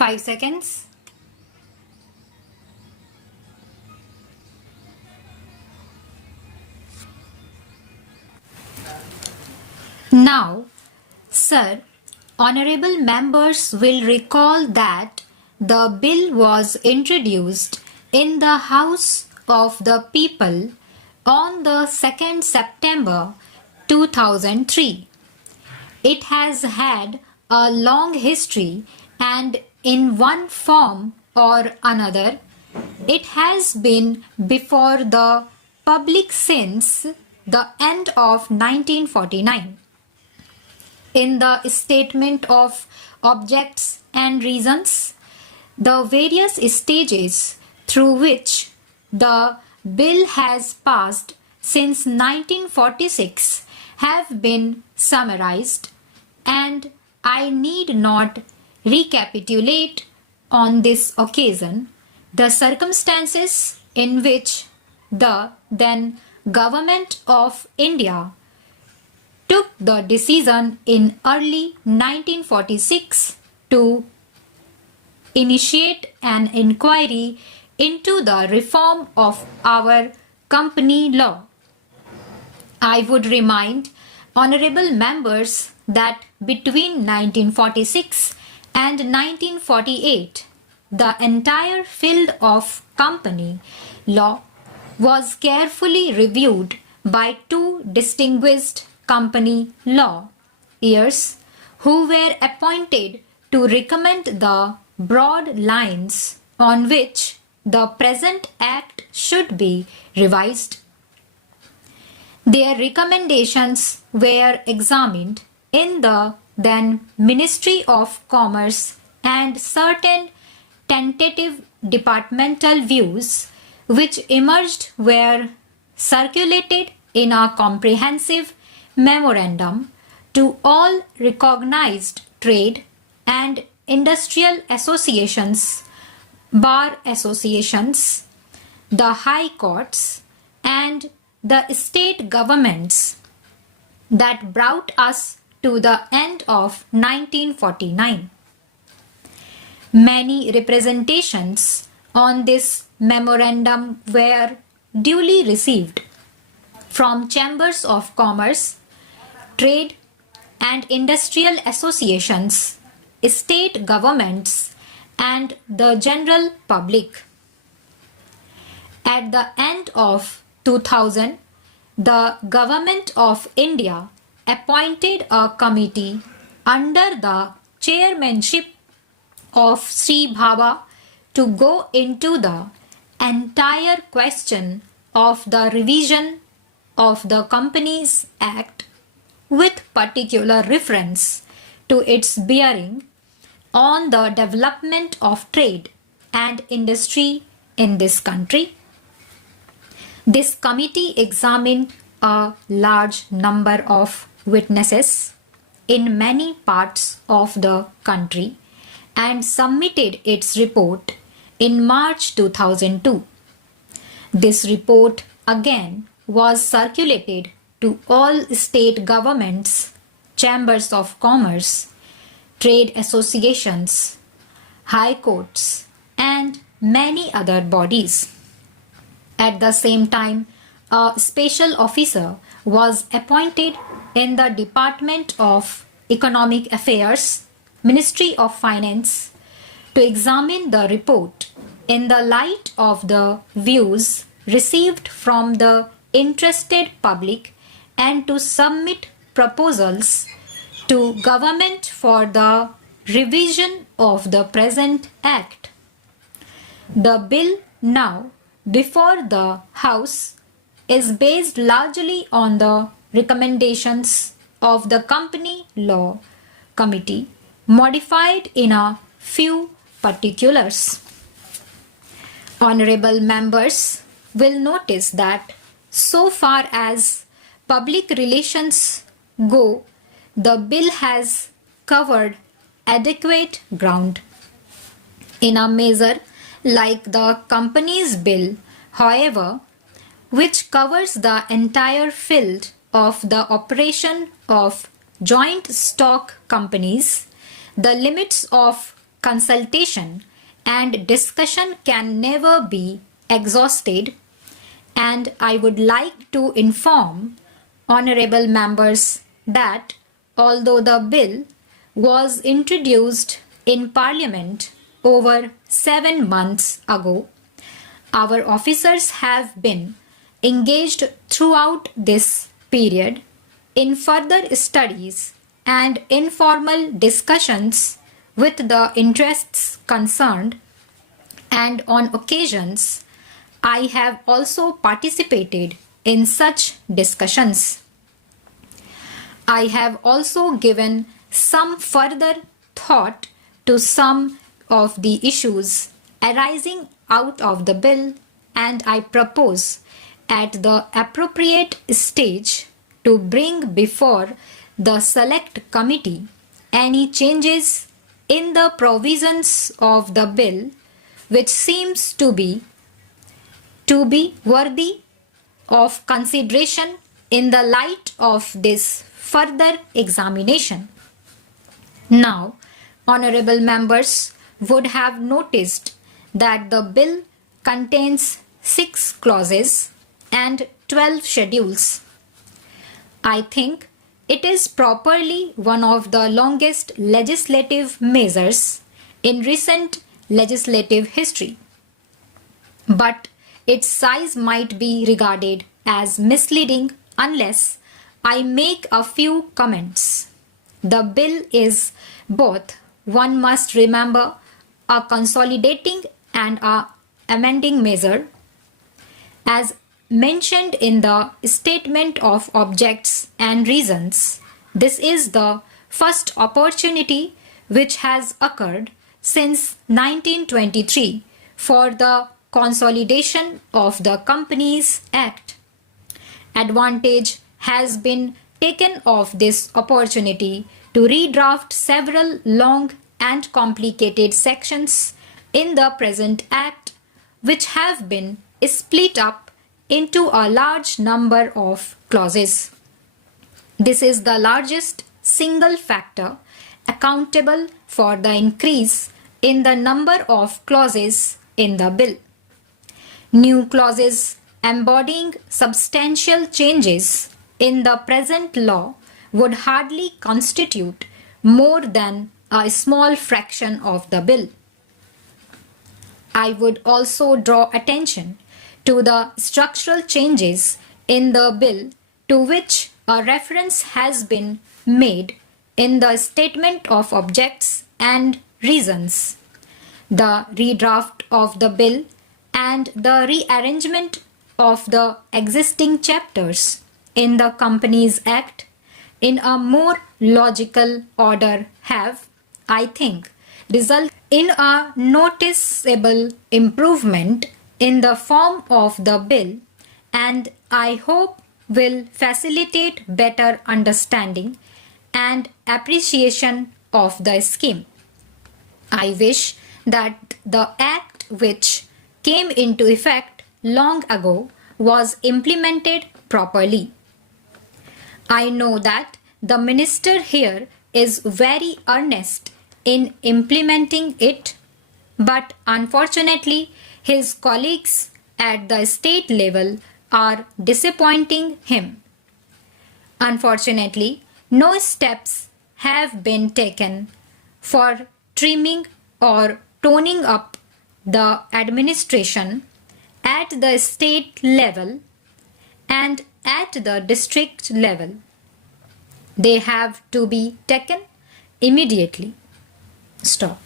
5 seconds. Now, sir, honorable members will recall that the bill was introduced in the House of the People on the 2nd September 2003. It has had a long history and in one form or another, it has been before the public since the end of 1949. In the statement of objects and reasons, the various stages through which the bill has passed since 1946 have been summarized, and I need not recapitulate on this occasion the circumstances in which the then Government of India took the decision in early 1946 to initiate an inquiry into the reform of our company law. I would remind honorable members that between 1946 and 1948, the entire field of company law was carefully reviewed by two distinguished company lawyers who were appointed to recommend the broad lines on which the present act should be revised. Their recommendations were examined in the then Ministry of Commerce, and certain tentative departmental views which emerged were circulated in a comprehensive memorandum to all recognized trade and industrial associations, bar associations, the high courts, and the state governments that brought us to the end of 1949. Many representations on this memorandum were duly received from chambers of commerce, trade and industrial associations, state governments, and the general public. At the end of 2000, the Government of India appointed a committee under the chairmanship of Sri Bhabha to go into the entire question of the revision of the Companies Act with particular reference to its bearing on the development of trade and industry in this country. This committee examined a large number of witnesses in many parts of the country and submitted its report in March 2002. This report again was circulated to all state governments, chambers of commerce, trade associations, high courts, and many other bodies. At the same time, a special officer was appointed in the Department of Economic Affairs, Ministry of Finance, to examine the report in the light of the views received from the interested public and to submit proposals to government for the revision of the present act. The bill now before the House is based largely on the recommendations of the Company Law Committee, modified in a few particulars. Honorable members will notice that so far as public relations go, the bill has covered adequate ground. In a measure like the Companies Bill, however, which covers the entire field of the operation of joint stock companies, the limits of consultation and discussion can never be exhausted, and I would like to inform honorable members that although the bill was introduced in Parliament over 7 months ago, our officers have been engaged throughout this period in further studies and informal discussions with the interests concerned, and on occasions I have also participated in such discussions. I have also given some further thought to some of the issues arising out of the bill, and I propose at the appropriate stage to bring before the Select Committee any changes in the provisions of the bill which seems to be worthy of consideration in the light of this further examination. Now, honorable members would have noticed that the bill contains 6 clauses and 12 schedules. I think it is properly one of the longest legislative measures in recent legislative history. But its size might be regarded as misleading unless I make a few comments. The bill is both, one must remember, a consolidating and a amending measure. As mentioned in the Statement of Objects and Reasons, this is the first opportunity which has occurred since 1923 for the consolidation of the Companies Act. Advantage has been taken of this opportunity to redraft several long and complicated sections in the present Act, which have been split up into a large number of clauses. This is the largest single factor accountable for the increase in the number of clauses in the bill. New clauses embodying substantial changes in the present law would hardly constitute more than a small fraction of the bill. I would also draw attention to the structural changes in the bill to which a reference has been made in the Statement of Objects and Reasons. The redraft of the bill and the rearrangement of the existing chapters in the Companies Act in a more logical order have, I think, resulted in a noticeable improvement in the form of the bill, and I hope will facilitate better understanding and appreciation of the scheme. I wish that the Act which came into effect long ago was implemented properly. I know that the Minister here is very earnest in implementing it, but unfortunately his colleagues at the state level are disappointing him. Unfortunately, no steps have been taken for trimming or toning up the administration at the state level and at the district level. They have to be taken immediately. Stop.